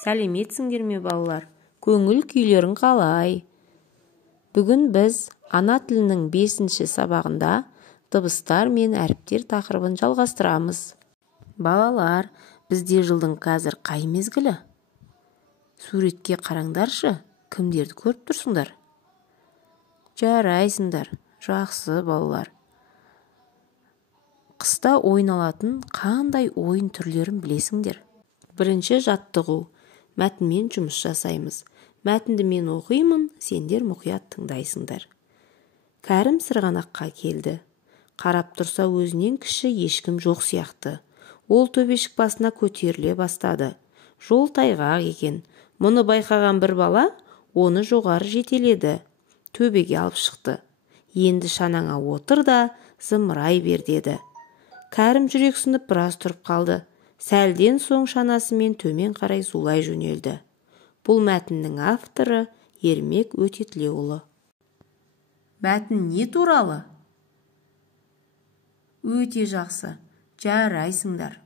Сәлеметсіңдер ме балалар? Көңіл күйлерің қалай? Бүгін біз ана тілінің 5-ші сабағында дыбыстар мен әріптер тақырыбын жалғастырамыз. Балалар, бізде жылдың қазір қай мезгілі? Суретке қараңдаршы, кімдерді көріп тұрсыңдар? Жарайсыңдар, жақсы балалар. Қыста ойналатын қандай ойын түрлерін білесіңдер? Бірінші жаттығу. Мәтінмен жұмыс жасаймыз. Мәтінді мен оқимын, сендер мұқият тыңдайсыңдар. Кәрім сырғанаққа келді. Қарап тұрса өзінен кіші ешкім жоқ сияқты. Ол төбешік басына көтеріле бастады. Жол тайғақ екен. Мұны байқаған бір бала оны жоғары жетеледі. Төбеге алып шықты. Енді шанаңа отыр да зымырай бер деді. Кәрім жүрексініп біраз тұрып қалды. Сәлден соң шанасымен төмен қарай зулай жөнелді. Бұл мәтіннің авторы Ермек Өтетілеуұлы. Мәтін не туралы? Өте жақсы, жарайсыңдар.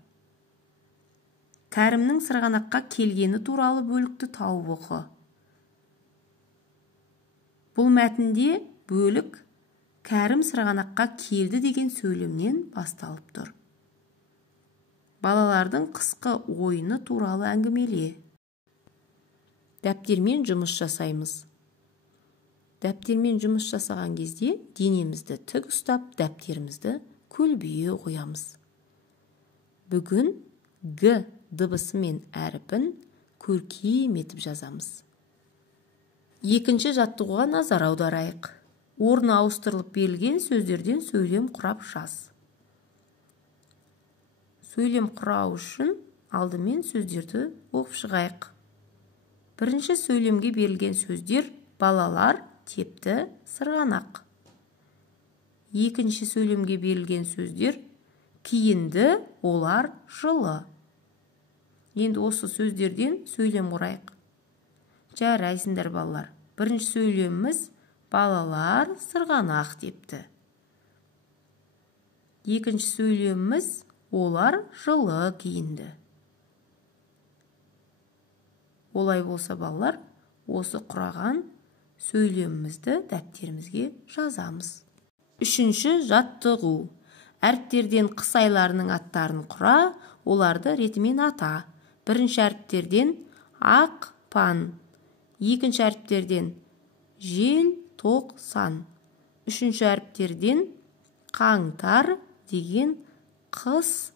Кәрімнің сырғанаққа келгені туралы бөлікті тауып оқы. Бұл мәтінде бөлік Кәрім сырғанаққа келді деген сөйлемнен басталып тұр. Балалардың қысқы ойыны туралы әңгімеле. Дәптермен жұмыс жасаймыз. Дәптермен жұмыс жасаған кезде денемізді тік ұстап, дәптерімізді көлбей қоямыз. Бүгін Г дыбысы мен әріпін көркем етіп жазамыз. Екінші жаттығуға назар аударайық. Орны ауыстырылып берілген сөздерден сөйлем құрап жаз. Сөйлем құрау үшін алдымен сөздерді оқып шығайық. Бірінші сөйлемге берілген сөздер балалар тепті сырғанақ. Екінші сөйлемге берілген сөздер киінді, олар жылы. Енді осы сөздерден сөйлем құрайық. Жарайсыңдар балалар. Бірінші сөйлеміміз балалар сырғанақ тепті. Екінші сөйлеміміз олар жылы киінді. Олай болса балалар, осы құраған сөйлемімізді дәптерімізге жазамыз. Үшінші жаттығу. Әріптерден қыс айларының аттарын құра, оларды ретімен ата. Бірінші әріптерден ақпан. Екінші әріптерден желтоқсан. Үшінші әріптерден қаңтар деген қыс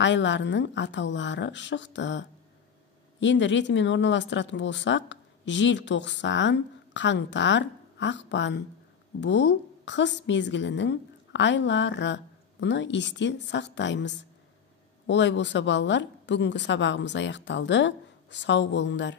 айларының атаулары шықты. Енді ретімен орналастыратын болсақ, желтоқсан, қаңтар, ақпан. Бұл қыс мезгілінің айлары. Бұны есте сақтаймыз. Олай болса балалар, бүгінгі сабағымыз аяқталды. Сау болыңдар.